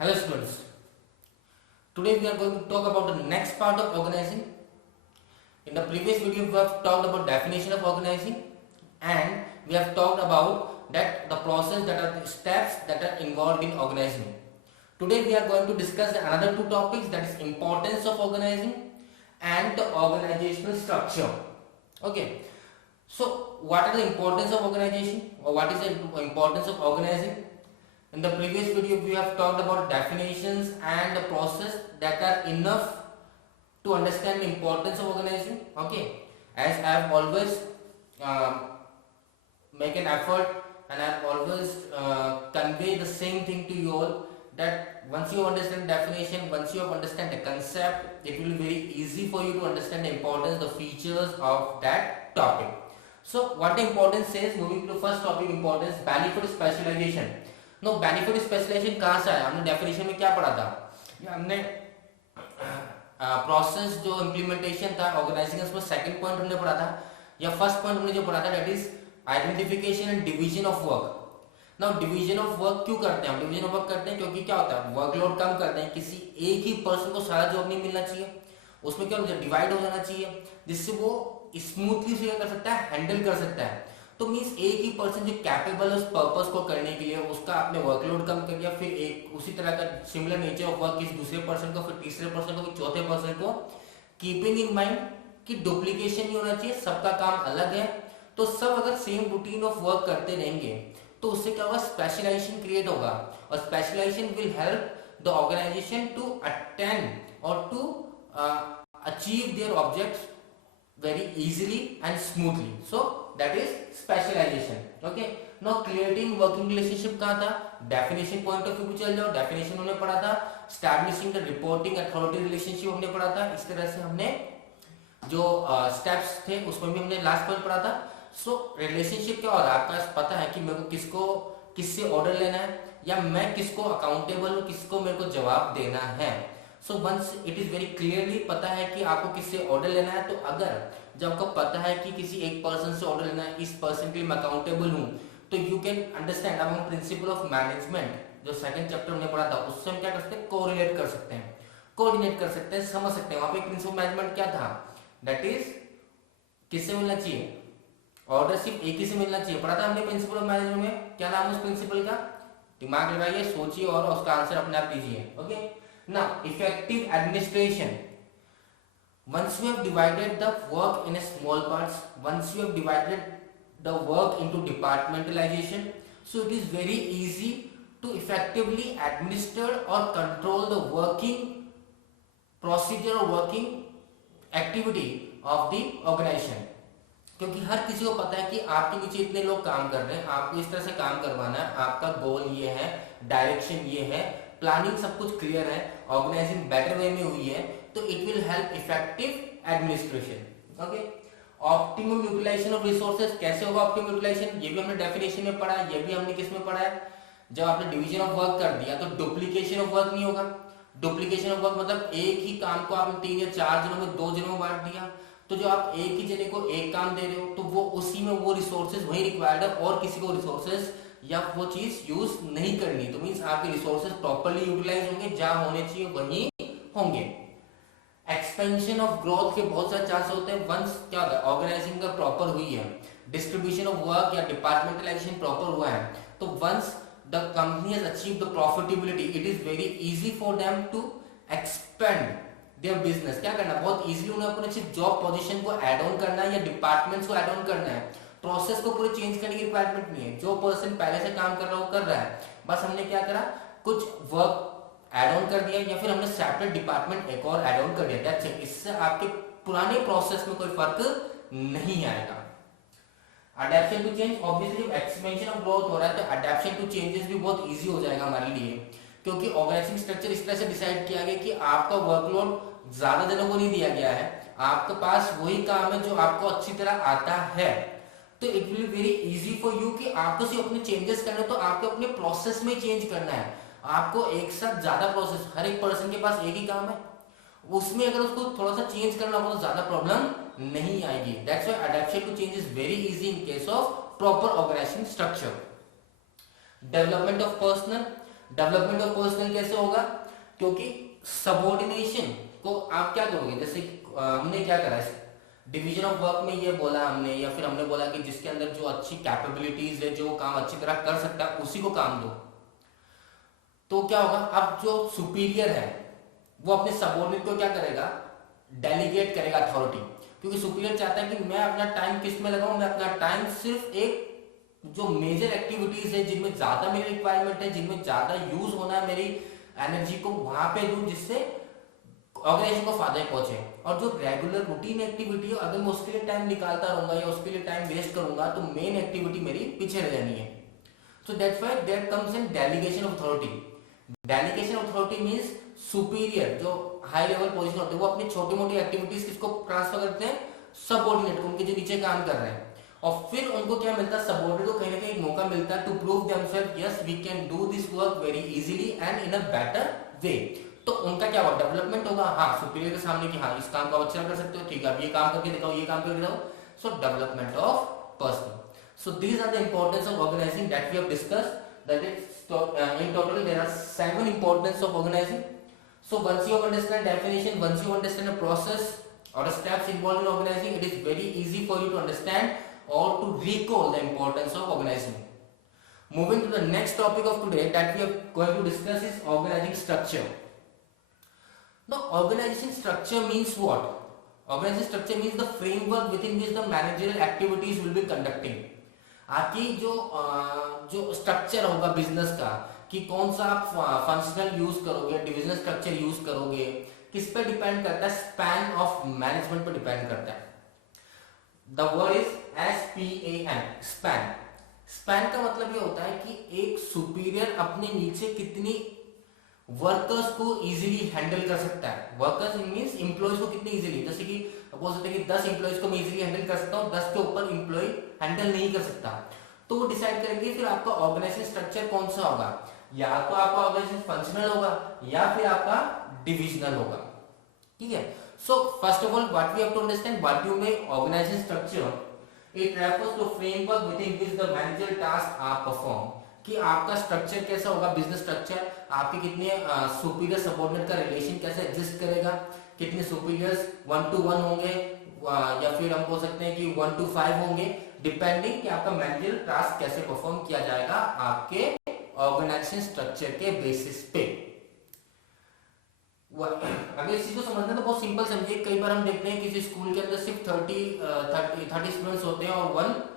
Hello students, today we are going to talk about the next part of organizing. In the previous video we have talked about definition of organizing and we have talked about that the process that are the steps that are involved in organizing. Today we are going to discuss another two topics, that is importance of organizing and the organizational structure. Okay, so what are the importance of organization or what is the importance of organizing? In the previous video, we have talked about definitions and the process that are enough to understand the importance of organizing. Okay, as I have always make an effort and I have always convey the same thing to you all, that once you understand definition, once you understand the concept, it will be very easy for you to understand the importance, the features of that topic. So, what the importance says, moving to the first topic, importance, benefit specialization. No benefit specialization कहाँ से आया? हमने definition में क्या पढ़ा था? हमने process जो इम्प्लीमेंटेशन था ऑर्गेनाइजिंग, उसमें सेकंड पॉइंट हमने पढ़ा था या फर्स्ट पॉइंट हमने जो पढ़ा था, that is identification and division of work. Now division of work क्यों करते हैं हम? डिवीजन ऑफ वर्क करते हैं क्योंकि क्या होता है, वर्कलोड कम करते हैं। किसी एक ही पर्सन को सारा जॉब नहीं मिलना चाहिए, उसमें क्या डिवाइड हो जाना चाहिए, जिससे वो स्मूथली से कर सकता है, हैंडल कर सकता है। तो मीन्स एक ही पर्सन जो कैपेबल है उस पर्पस को करने के लिए, उसका आपने वर्कलोड कम कर दिया, फिर एक उसी तरह का सिमिलर नेचर ऑफ वर्क किसी दूसरे पर्सन को, फिर तीसरे पर्सन को, फिर चौथे पर्सन को, कीपिंग इन माइंड कि डुप्लीकेशन नहीं होना चाहिए, सबका काम अलग है। तो सब अगर सेम रूटीन ऑफ वर्क करते रहेंगे तो उससे क्या होगा, स्पेशलाइजेशन क्रिएट होगा और specialization will help the organization to attend और to achieve their objects very easily and smoothly. So that is specialization. Okay, now creating working relationship कहाँ था? Definition point of view पे चल जाओ, definition हमने पढ़ा था, establishing the reporting authority relationship हमने पढ़ा था। इस तरह से हमने जो steps थे उसमें भी हमने last point पढ़ा था। So relationship क्या हो रहा है, आपका पता है कि मेरे को किसको किससे ऑर्डर लेना है या मैं किसको अकाउंटेबल हूँ, किसको मेरे को जवाब देना है। So once it is very clearly पता है कि आपको किससे ऑर्डर लेना है, तो अगर जब आपको पता है कि किसी एक पर्सन से ऑर्डर लेना है, इस पर्सन के लिए मैं अकाउंटेबल हूं, तो यू कैन अंडरस्टैंड। अब हम प्रिंसिपल ऑफ मैनेजमेंट जो सेकंड चैप्टर में पढ़ा था उससे हम क्या कर सकते हैं, कोरिलेट कर सकते हैं, कोऑर्डिनेट कर सकते हैं, समझ सकते हैं। वहां पे प्रिंसिपल मैनेजमेंट क्या था, दैट इज किससे मिलना चाहिए, ऑर्डर सिर्फ एक ही से मिलना चाहिए। पढ़ा था हमने प्रिंसिपल ऑफ मैनेजमेंट में, क्या नाम है उस प्रिंसिपल का, दिमाग लगाइए, सोचिए और उसका आंसर अपने आप दीजिए। Okay, now effective administration. Once you have divided the work in a small parts, once you have divided the work into departmentalization, so it is very easy to effectively administer or control the working procedure or working activity of the organization. क्योंकि हर किसी को पता है कि आपके नीचे इतने लोग काम कर रहे हैं, आपको इस तरह से काम करवाना है, आपका गोल ये है, डायरेक्शन ये है, प्लानिंग सब कुछ क्लियर है, ऑर्गेनाइजिंग बेटर वे में हुई है, तो it will help effective administration. Okay, optimum utilization of resources. कैसे होगा ऑप्टिमम यूटिलाइजेशन, ये भी हमने डेफिनेशन में पढ़ा है, ये भी हमने किस में पढ़ा है, जब आपने डिवीजन ऑफ वर्क कर दिया तो डुप्लीकेशन ऑफ वर्क नहीं होगा। डुप्लीकेशन ऑफ वर्क मतलब एक ही काम को आपने 3 या 4 जनों में 2 जनों में बांट दिया, तो जो आप एक ही जने को एक काम दे रहे हो तो वो उसी में वो रिसोर्सेज वही रिक्वायर्ड है और किसी को रिसोर्सेज या वो चीज यूज नहीं करनी, तो मींस आपके रिसोर्सेज प्रॉपर्ली यूटिलाइज होंगे, जहां होने चाहिए वहीं होंगे। एक्सपेंशन ऑफ ग्रोथ के बहुत सारे चांस होते हैं वंस क्या होता है, ऑर्गेनाइजिंग का प्रॉपर हुई है, डिस्ट्रीब्यूशन ऑफ वर्क या डिपार्टमेंटलाइजेशन प्रॉपर हुआ है, तो once the company has achieved the profitability, it is very easy for them to expand their business. क्या करना, बहुत इजीली उन्हें अपने सिर्फ जॉब पोजीशन को ऐड ऑन करना है या डिपार्टमेंट्स को ऐड ऑन करना है, प्रोसेस को पूरे चेंज करने की रिक्वायरमेंट नहीं है। जो पर्सन पहले से काम कर रहा है वो कर रहा है, बस हमने क्या करा, कुछ वर्क ऐड ऑन कर दिया या फिर हमने सेपरेट डिपार्टमेंट एक और ऐड ऑन कर दिया, दैट्स इट। इससे आपके पुराने प्रोसेस में कोई फर्क नहीं आएगा। Adaption to change, obviously expansion of growth हो रहा है तो अडैप्शन टू चेंजेस भी बहुत इजी हो जाएगा हमारे लिए, क्योंकि ऑर्गेनाइजिंग स्ट्रक्चर इस तरह से डिसाइड किया गया कि आपका वर्कलोड ज्यादा जनों को नहीं दिया गया है, आपके पास वही काम है जो आपको अच्छी तरह आता है, तो it will very easy for you कि आपको सिर्फ अपने चेंजेस करने, तो आपको अपने प्रोसेस में चेंज करना है। आपको एक साथ ज्यादा प्रोसेस, हर एक पर्सन के पास एक ही काम है, उसमें अगर उसको थोड़ा सा चेंज करना होगा तो ज्यादा प्रॉब्लम नहीं आएगी। That's why adaptation to change is very easy in case of proper organization structure. Development of personal, development of personal कैसे होगा, क्योंकि सबॉर्डिनेशन को आप क्या करोगे, जैसे हमने क्या करा है डिवीजन ऑफ वर्क में ये बोला हमने, या फिर हमने बोला कि जिसके अंदर जो अच्छी कैपेबिलिटीज है, जो काम अच्छी तरह कर सकता है उसी को काम दो। तो क्या होगा, अब जो सुपीरियर है वो अपने सबॉर्डिनेट को क्या करेगा, डेलीगेट करेगा अथॉरिटी, क्योंकि सुपीरियर चाहता है कि मैं अपना टाइम किस में लगाऊं, मैं अपना टाइम सिर्फ एक जो मेजर एक्टिविटीज है जिनमें ज्यादा मेरी रिक्वायरमेंट है, जिनमें ज्यादा यूज होना है मेरी एनर्जी को, वहां पे दूं जिससे ऑर्गेनाइजेशन को फायदा पहुंचे। और जो रेगुलर रूटीन एक्टिविटी है अगर मैं उसके लिए टाइम निकालता रहूंगा या उसके लिए टाइम वेस्ट करूंगा तो मेन एक्टिविटी मेरी पीछे रह जानी है। So that's why that comes in delegation of authority. Delegation of authority means superior जो हाई लेवल पोजीशन होते हैं वो अपनी छोटी मोटी एक्टिविटीज किसको ट्रांसफर करते हैं, सबऑर्डिनेट को, उनके जो नीचे काम कर रहे हैं। और फिर उनको क्या मिलता है, सबऑर्डिनेट को कहीं ना कहीं एक मौका मिलता है to prove themselves, yes we can do this work very easily and in a better way. तो उनका क्या होगा, डेवलपमेंट होगा, हाँ सुपीरियर के सामने कि हाँ इस काम को आप अच्छा कर सकते हो, ठीक है अब ये काम करके दिखाओ, ये काम करके दिखाओ। So development of person. So these are the importance of organizing that we have discussed, that is in total there are 7 importance of organizing. So once you understand definition, once you understand a process or a steps involved in organizing, it is very easy for you to understand or to recall the importance of organizing. Moving to the next topic of today that we are going to discuss is organizing structure. Now organization structure means what? Organization structure means the framework within which the managerial activities will be conducting. आपकी जो structure होगा business का, कि कौन सा आप functional use करोगे, divisional structure use करोगे, किस पे डिपेंड करता है, स्पैन ऑफ मैनेजमेंट पे डिपेंड करता है। The word is SPAN, span. Span का मतलब ये होता है कि एक सुपीरियर अपने नीचे कितनी वर्कर्स को इजीली हैंडल कर सकता है। वर्कर्स मींस एम्प्लॉयज को कितनी इजीली, जैसे कि बोल सकते हैं कि 10 एम्प्लॉयज को मैं इजीली हैंडल कर सकता हूं, 10 के ऊपर एम्प्लॉय हैंडल नहीं कर सकता। तो वो डिसाइड करेंगे फिर आपका ऑर्गेनाइजेशन स्ट्रक्चर कौन सा होगा, या तो आपका ऑर्गेनाइजेशन फंक्शनल होगा या फिर आपका डिविजनल होगा। ठीक है, so first of all what we have to understand what you may organization structure, it refers to framework within which the manager task are perform. कि आपका स्ट्रक्चर कैसा होगा, बिजनेस स्ट्रक्चर, आपके कितने सुपीरियर सबऑर्डिनेट का रिलेशन कैसे exist करेगा, कितने सुपीरियर्स 1 to 1 होंगे, या फिर हम बोल सकते हैं कि 1 to 5 होंगे, डिपेंडिंग कि आपका मैनेजर टास्क कैसे परफॉर्म किया जाएगा आपके ऑर्गेनाइजेशन स्ट्रक्चर के बेसिस पे। अगर इस चीज को समझना तो बहुत सिंपल समझिए। कई बार हम देखते हैं किसी स्कूल के अंदर सिर्फ 30 स्टूडेंट्स होते हैं और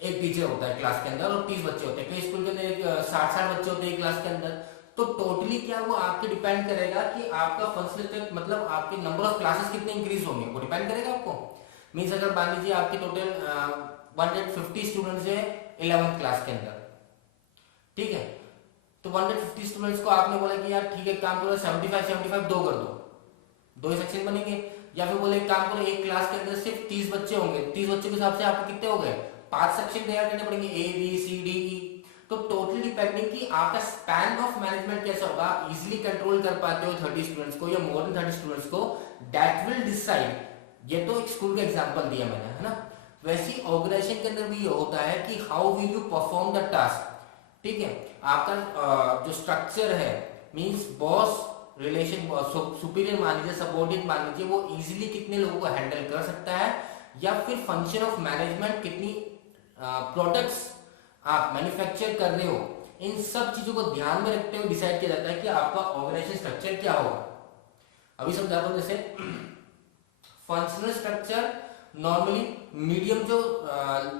एक टीचर होता है क्लास के अंदर और 30 बच्चे होते हैं। कई स्कूल के अंदर 60 बच्चे होते हैं क्लास के अंदर। तो टोटली क्या वो आपके डिपेंड करेगा कि आपका फंक्शनल मतलब आपके नंबर ऑफ क्लासेस कितने इंक्रीज होंगे, वो डिपेंड करेगा आपको। मींस अगर मान लीजिए आपके टोटल 150 स्टूडेंट्स है 11th क्लास के अंदर, ठीक है, तो 150 स्टूडेंट्स को आपने बोला कि यार ठीक है काम करो 75 2 कर दो, 2 सेक्शन बनेंगे। या फिर बोले काम करो एक क्लास के अंदर सिर्फ 30 बच्चे होंगे, 30 बच्चों के हिसाब से आपको कितने हो गए, 5 सेक्शन तैयार करने पड़ेंगे, A B C D E। तो टोटली डिपेंडिंग कि आपका स्पैन ऑफ मैनेजमेंट कैसा होगा, आप इजीली कंट्रोल कर पाते हो 30 स्टूडेंट्स को या मोर देन 30 स्टूडेंट्स को, दैट विल डिसाइड। ये तो एक स्कूल का एग्जांपल दिया मैंने, है ना। वैसे ऑर्गेनाइजेशन के अंदर भी ये होता है कि how will you perform the task. ठीक है, आपका जो स्ट्रक्चर है मींस बॉस रिलेशन, सुपीरियर मान लीजिए, सबऑर्डिनेट मान लीजिए, वो इजीली कितने लोगों को हैंडल कर सकता है, या फिर फंक्शन ऑफ मैनेजमेंट कितनी प्रोडक्ट्स आप मैन्युफैक्चर कर रहे हो, इन सब चीजों को ध्यान में रखते हुए डिसाइड किया जाता है कि आपका ऑर्गेनाइजेशन स्ट्रक्चर क्या होगा। अभी समझाता हूं, जैसे फंक्शनल स्ट्रक्चर नॉर्मली मीडियम जो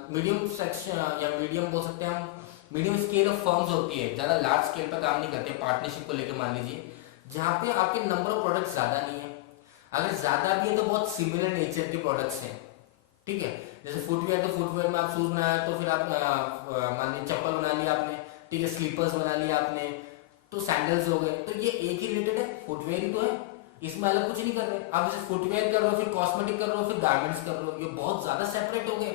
मीडियम सेक्शन या मीडियम बोल सकते हैं हम, मीडियम स्केल ऑफ फर्म्स होती है, ज्यादा लार्ज स्केल पर काम नहीं करते, पार्टनरशिप को लेकर मान लीजिए, जहां पे आपके नंबर ऑफ प्रोडक्ट्स ज्यादा नहीं है। अगर ज्यादा भी है तो बहुत सिमिलर नेचर के प्रोडक्ट्स हैं। ठीक है, जैसे फुटवेयर, तो फुटवेयर में आप शूज बनाया तो फिर आप मान लीजिए चप्पल बना लिया आपने, ठीक है, स्लीपर्स बना लिया आपने, तो सैंडल्स हो गए, तो ये एक ही रिलेटेड है, फुटवेयर ही तो है, इसमें अलग कुछ नहीं कर रहे। आप जैसे फुटवेयर कर रहे हो, फिर कॉस्मेटिक कर रहे हो, फिर गारमेंट्स कर रहे हो, ये बहुत ज्यादा सेपरेट हो गए।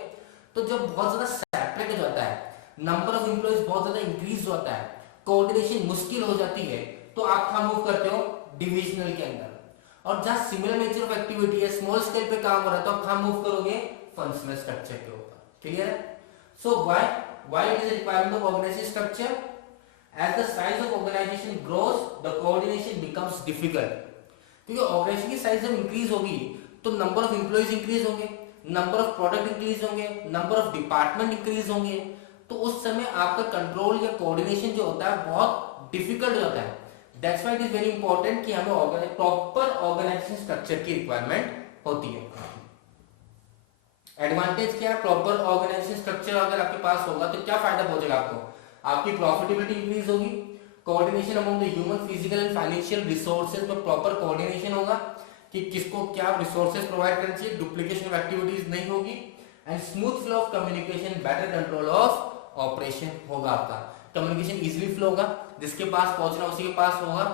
तो जब बहुत ज्यादा सेपरेट हो जाता है, नंबर ऑफ एम्प्लॉइज बहुत ज्यादा इंक्रीज होता है, कोऑर्डिनेशन मुश्किल हो जाती है, तो आप कहाँ मूव करते हो, डिविजनल के अंदर। और जहां सिमिलर नेचर ऑफ एक्टिविटी है, स्मॉल स्केल पे काम हो रहा है, तो आप कहाँ मूव करोगे, फंक्शनल स्ट्रक्चर के ऊपर। क्लियर है? So why it is requirement of organization structure, as the size of organization grows the coordination becomes difficult, क्योंकि ऑर्गेनाइजेशन की साइज जब इंक्रीज होगी तो नंबर ऑफ एम्प्लॉइज इंक्रीज होंगे, नंबर ऑफ प्रोडक्ट इंक्रीज होंगे, नंबर ऑफ डिपार्टमेंट इंक्रीज होंगे, तो उस समय आपका कंट्रोल या कोऑर्डिनेशन जो होता है बहुत डिफिकल्ट होता है। That's why it is very important कि हमें प्रॉपर ऑर्गेनाइजेशन स्ट्रक्चर की रिक्वायरमेंट होती है। एडवांटेज क्या है, प्रॉपर ऑर्गेनाइजेशन स्ट्रक्चर अगर आपके पास होगा तो क्या फायदा पहुंचेगा आपको, आपकी प्रॉफिटेबिलिटी इंक्रीज होगी, coordination among the human physical and financial resources में प्रॉपर कोऑर्डिनेशन होगा कि किसको क्या रिसोर्सेज प्रोवाइड करना चाहिए, डुप्लीकेशन ऑफ एक्टिविटीज नहीं होगी, and smooth flow of communication, better control of operation होगा, आपका कम्युनिकेशन इजीली फ्लो होगा, जिसके पास पहुंचना उसी के पास होगा,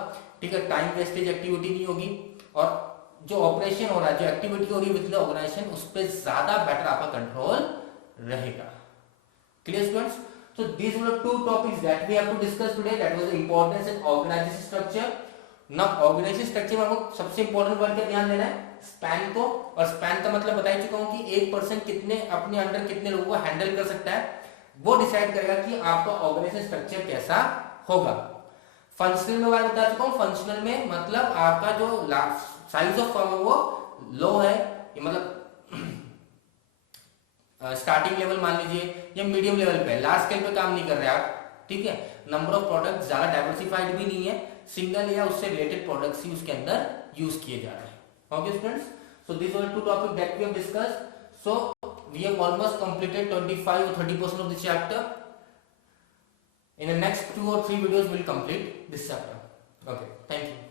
ठीक है, टाइम वेस्टेज एक्टिविटी नहीं होगी, और जो ऑपरेशन हो रहा है, जो एक्टिविटी हो रही है विद द ऑर्गेनाइजेशन, उस पर ज्यादा बेटर आपका कंट्रोल रहेगा। Clear students? So these were the two topics that we have to discuss today. That was the importance in organization structure. Now organization structure में हमको सबसे important वर्ड का ध्यान देना है, स्पैन को, और स्पैन का मतलब बता चुका हूँ कि एक पर्सन कितने अपने अंडर कितने लोगों को हैंडल कर सकता है, वो डिसाइड करेगा कि आपका ऑर्गेनाइजेशन स्ट्रक्चर कैसा होगा। फंक्शनल में बात बता चुका हूँ, फंक्शनल में मतलब आपका जो साइज ऑफ फर्म है वो लो है, मतलब स्टार्टिंग लेवल मान लीजिए या मीडियम लेवल पे, लार्ज स्केल पे काम नहीं कर रहे आप, ठीक है, नंबर ऑफ प्रोडक्ट ज्यादा डाइवर्सिफाइड भी नहीं है, सिंगल या उससे रिलेटेड प्रोडक्ट्स ही उसके अंदर यूज किए जा रहे हैं। Okay students, so this were two topic that we have discussed, so we have almost completed 25 or 30% of the chapter. In the next 2 or 3 videos we'll complete this chapter. Okay, thank you.